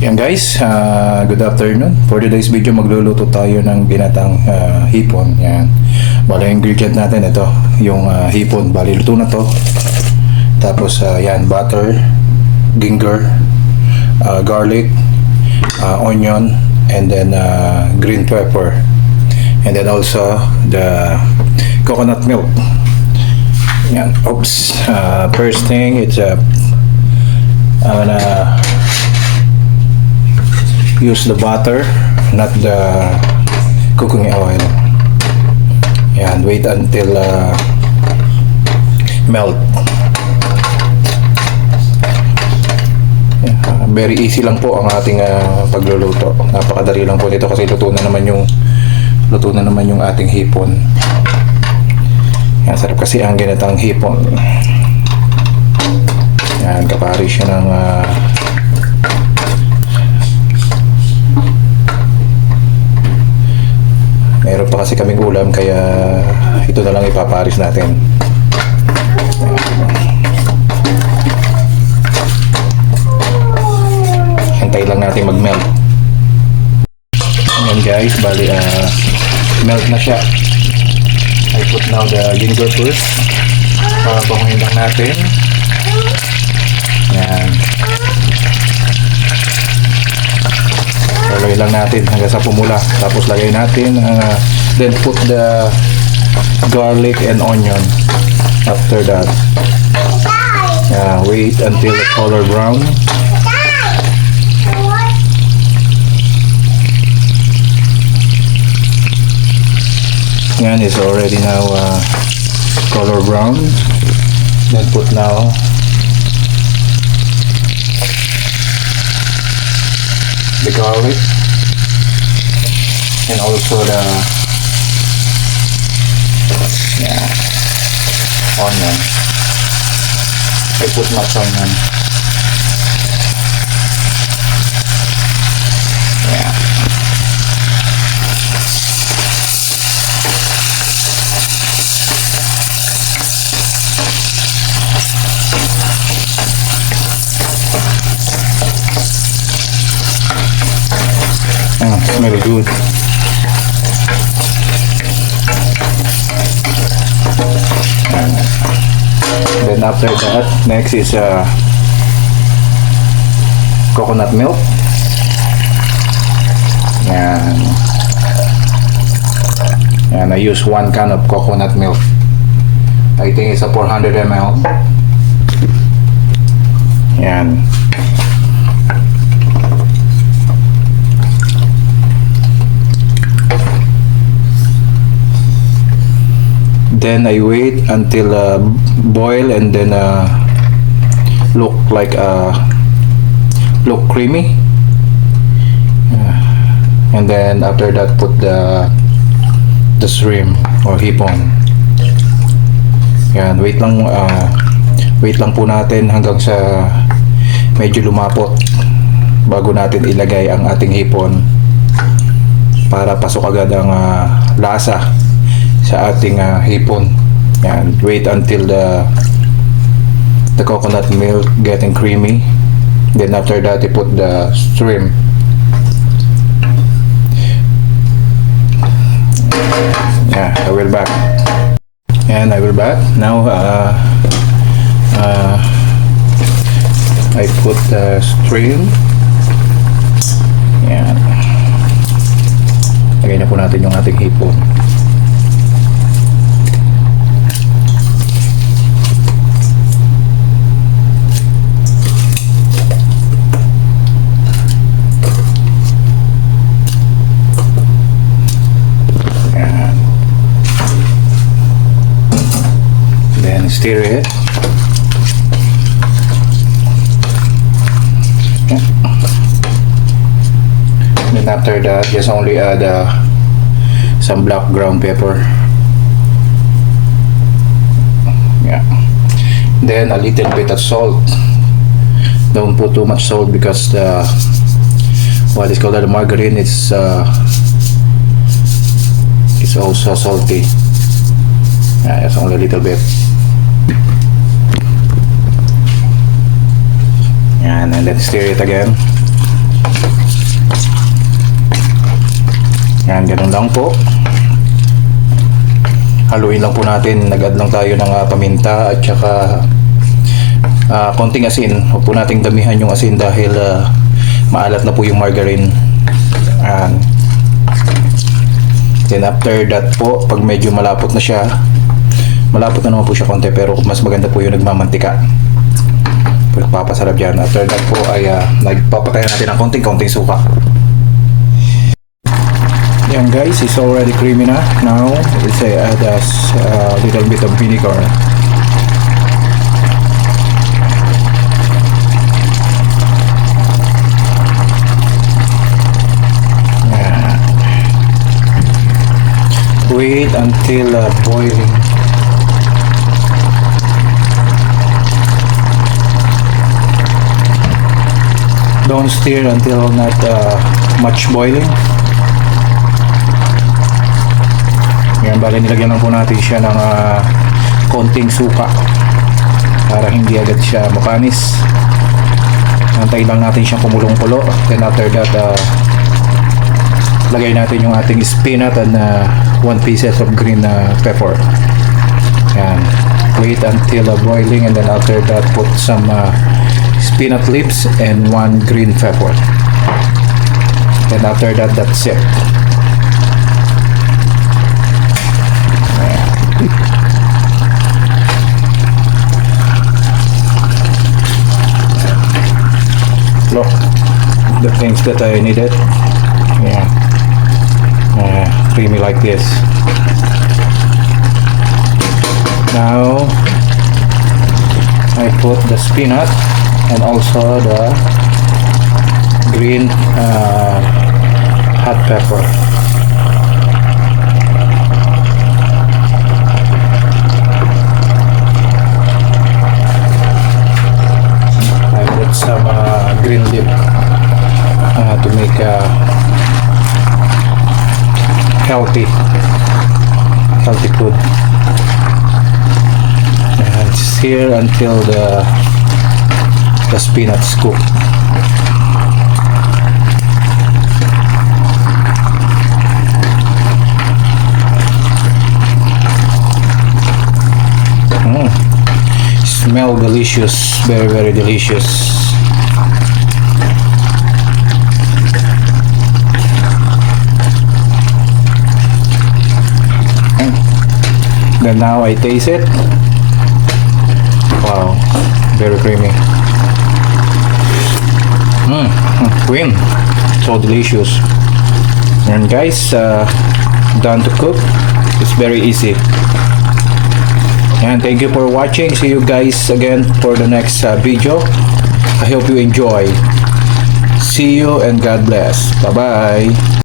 Yan guys, good afternoon. For today's video, magluluto tayo ng ginatang hipon. Yan. Bali, yung ingredient natin ito, yung hipon. Bali, luto na to. Tapos, yan, butter, ginger, garlic, onion, and then green pepper. And then also, the coconut milk. Yan. Oops. First thing, it's I'm gonna use the butter, not the cooking oil. Yan, wait until melt. Yan, very easy lang po ang ating pagluluto. Napakadali lang po nito kasi luto na naman yung ating hipon. Yan, sarap kasi ang ginatang hipon. Yan, kapari siya ng meron pa kasi kaming ulam, kaya ito na lang ipaparis natin. Hintay lang natin mag-melt. Ayan guys, bali melt na siya. I put now the ginger first para panguhin lang natin. Ayan. Lagay lang natin hanggang sa pumula. Tapos lagay natin, then put the garlic and onion. After that, wait until the color brown. Yan is already now color brown. Then put now the garlic and also the onion. I put much onion. Yeah. Smell good. Then after that, next is coconut milk. And I use 1 can of coconut milk. I think it's a 400 ml. Yan. Then I wait until boil and then look creamy. And then after that, put the shrimp or hipon. Yan, wait lang po natin hanggang sa medyo lumapot bago natin ilagay ang ating hipon para pasok agad ang lasa sa ating hipon. Yan, wait until the coconut milk getting creamy. Then after that, you put the shrimp. Yeah, I will back. And I will back. Now I put the shrimp. Yan. Lagay na po natin yung ating hipon. Stir it. Okay. Then after that, just only add some black ground pepper. Yeah. Then a little bit of salt. Don't put too much salt because what is called the margarine it's also salty. Yeah, it's only a little bit. And then stir it again. Yan, ganun lang po. Haluin lang po natin. Nag-add lang tayo ng paminta at saka konting asin. Huwag po nating damihan yung asin dahil maalat na po yung margarine. Then after that po, pag medyo malapot na siya, malapot na naman po siya konti, pero mas maganda po yung nagmamantika. Pagpapasarap dyan. After that po ay nagpapatay natin ng konting suka. Yan guys, it's already creamy na. Now, let's add a little bit of vinegar. Wait until boiling. Don't stir until not much boiling. Yan, bali nilagyan lang po natin siya ng konting suka para hindi agad siya mapanis. Antayin lang natin siyang kumulong-kulo. Then after that, lagay natin yung ating spinach and 1 pieces of green pepper. Yan. Wait until boiling, and then after that put some spinach leaves and 1 green pepper. Then after that, that's it. Look, the things that I needed. Yeah. Creamy like this. Now I put the spinach and also the green hot pepper. I put some green leaf to make healthy food. And sear until the spinach is cooked. Smell delicious, very delicious. Then now I taste it. Wow, very creamy. Cream, so delicious. And guys, done to cook. It's very easy. And thank you for watching. See you guys again for the next video. I hope you enjoy. See you and God bless. Bye bye.